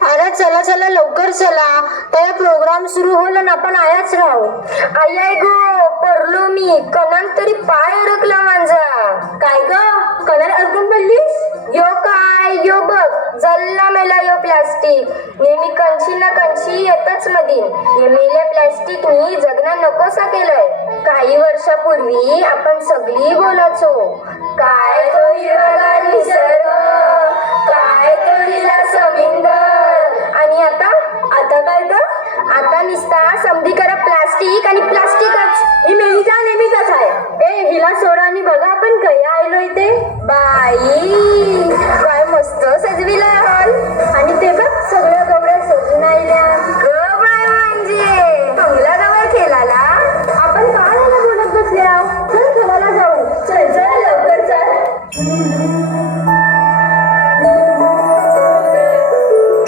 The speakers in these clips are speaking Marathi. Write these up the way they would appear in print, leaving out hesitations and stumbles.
अरे चला चला लवकर चला, त्या प्रोग्राम सुरू होईल आणि आपण आयाच राहू. आई आई गो पडलो मी, कणान तरी पाय अडकला माझा. काय ग कणान अडकून पडलीस? यो काय यो बघ जल्ला मेला यो प्लास्टिक. नेहमी कंची ना कंची येतच मधीन. हे मेले प्लास्टिक मी जगणं नकोसा केलंय. काही वर्षापूर्वी आपण सगळी बोलायचो, काय तो हिरवागार निसर्ग, काय तो हिला समिंदर. आणि आता आता काय तर आता निसता समधी करा प्लास्टिक आणि प्लास्टिकच. ही मेलीचा नेहमीचाच आहे. ए हिला सोडा आणि बघा आपण कया आलो इथे. बाई काय मस्त सजविला हॉल. आणि ते बघ सगळ्या गवड्या सजून आल्या. गवळा म्हणजे चांगला गवळ खेळाला. आपण काय नाही बोलत बसल्या. चल खेळायला जाऊ. चल चल लवकर चल.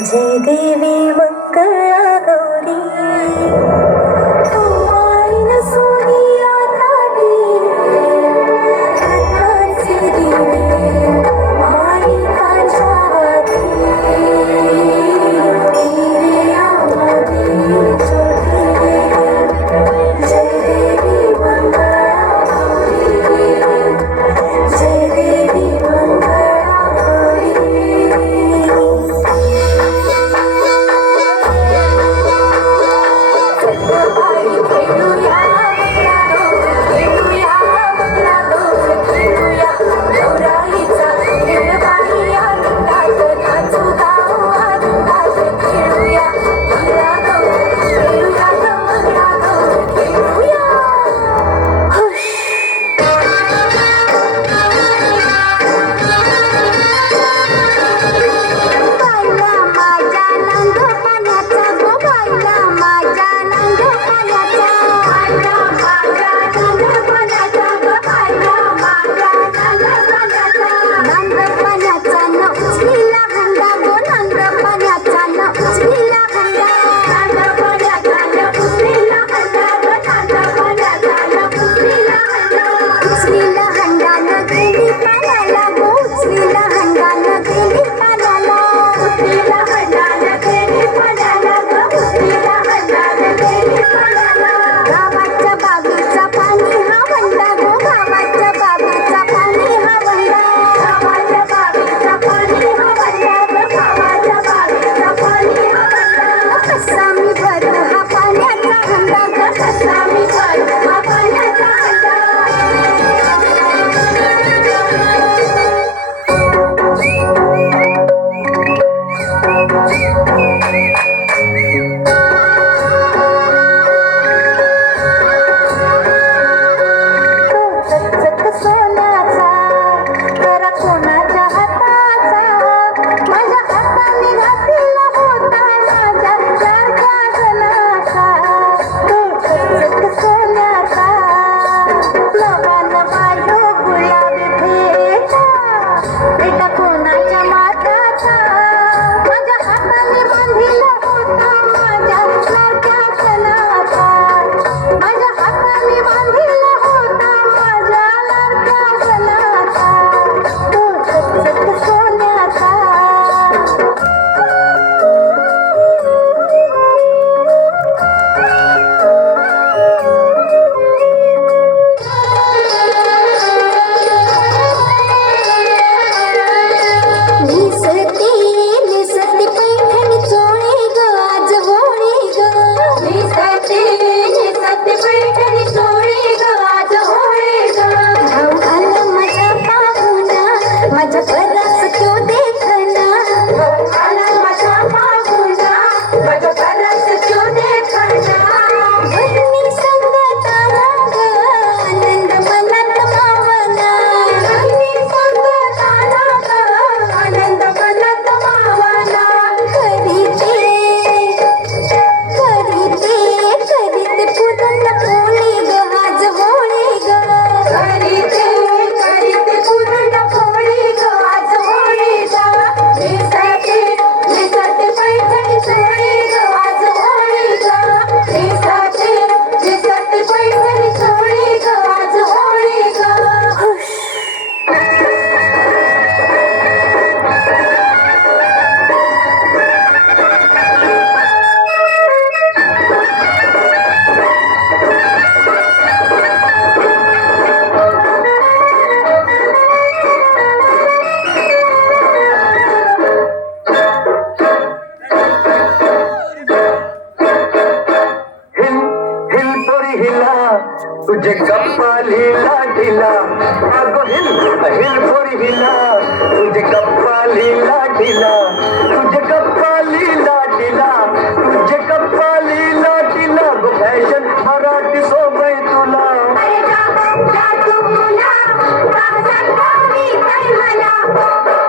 जय देवी मंगळा गौरी, तुझे गप्पा लीला ढीला अगो हिल हिल फोरी हिला तुझे गप्पा लीला ढीला तुझे गप्पा लीला ढीला तुझे गप्पा लीला ढीला गो फॅशन मराठी सोबय तुला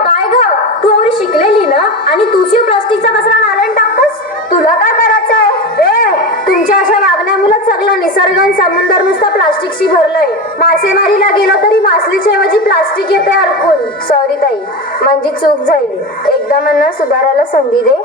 काय ग तू एवढी शिकलेली ना आणि तुझी प्लास्टिकचा कचरा नाल्यात टाकतोस तुला काय करायचंय ए तुमच्या अशा वागण्यामुळे सगळं निसर्ग आणि समुद्र नुसतं प्लास्टिकशी भरलंय मासेमारीला गेलो तरी मासलीच्या ऐवजी प्लास्टिक येते अडकून सॉरी ताई म्हणजे चूक झाली एकदा मला सुधारायला संधी दे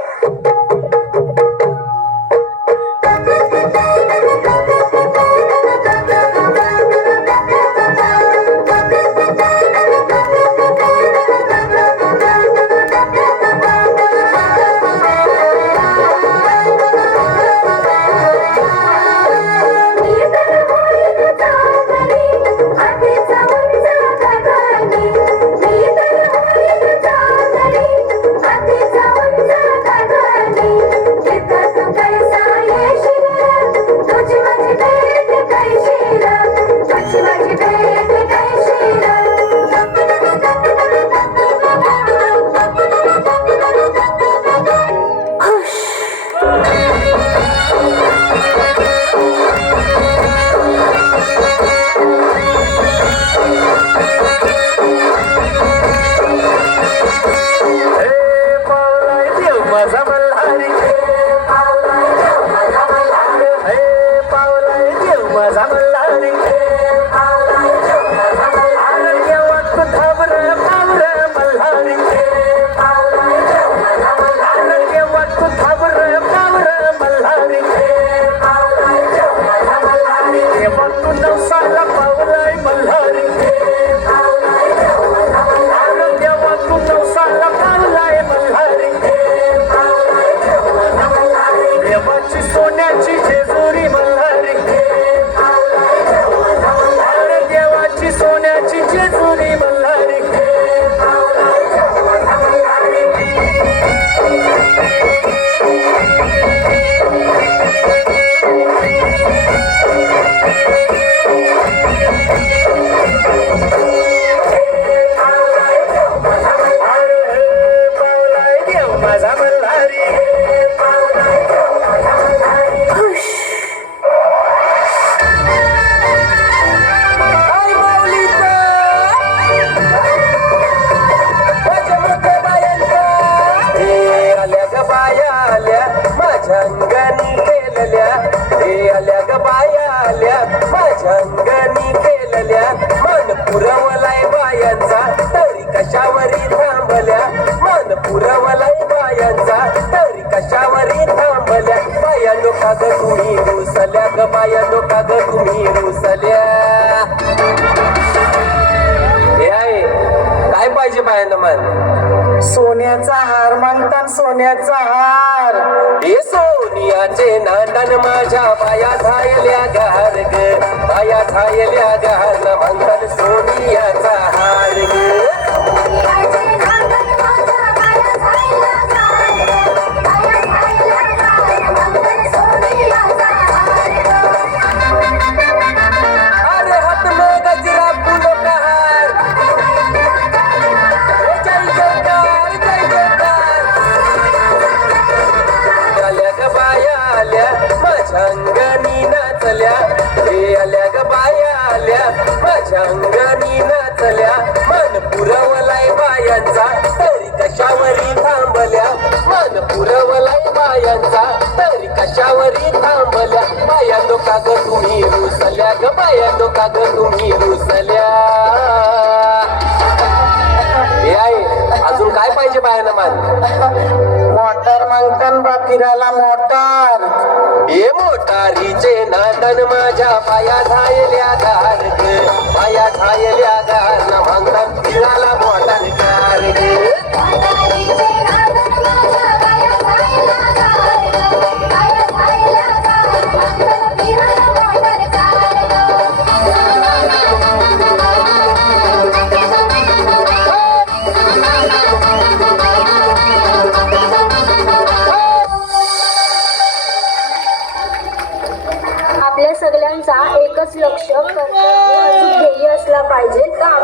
सोन्याची जेजुरी मल्हारी देवाची सोन्याची जेजुरी मल्हारी माझा मल्हारी अंगणी केलेल्या हे आल्या ग बाया आल्या माझ्या अंगणी केलेल्या मन पुरवलाय बायांचा तरी कशावरी थांबल्या मन पुरवलाय बायांचा तरी कशावरी थांबल्या बाया लोका ग तुम्ही रुसल्या ग बाया लोका ग तुम्ही रुसल्या हे आहे काय पाहिजे बायांना मन सोन्याचा हार मागतात सोन्याचा हार हे सोनियाचे नांदन माझ्या बाया झायल्या गार ग बाया झायल्या गार न मागतात सोनियाचा हार ग अरे हात में गजरा फूलों का हार जय जयकार जय जयकार आल्या ग बाया आल्या माझ्या अंगणी नाचल्या हे आल्या ग बाया आल्या माझ्या अंगणी नाचल्या मन पुरवलाय बायांचा तरी कशावरी थांबल्या मन पुरवलाय बायांचा तरी कशावरी थांबल्या बाया लोका ग तुम्ही रुसल्या ग बाया लोका ग तुम्ही रुसल्या हे आहे अजून काय पाहिजे बायांना मान मोटर मागतान बा फिरायला मोटर हे मोटारीचे नादन माझ्या पाया झायल्या गार ग पाया झायल्या गार न मागतान फिरायला मोटर गार ग सगळ्यांचा एकच लक्ष कर्तव्य अचूक ध्येय असला पाहिजे तर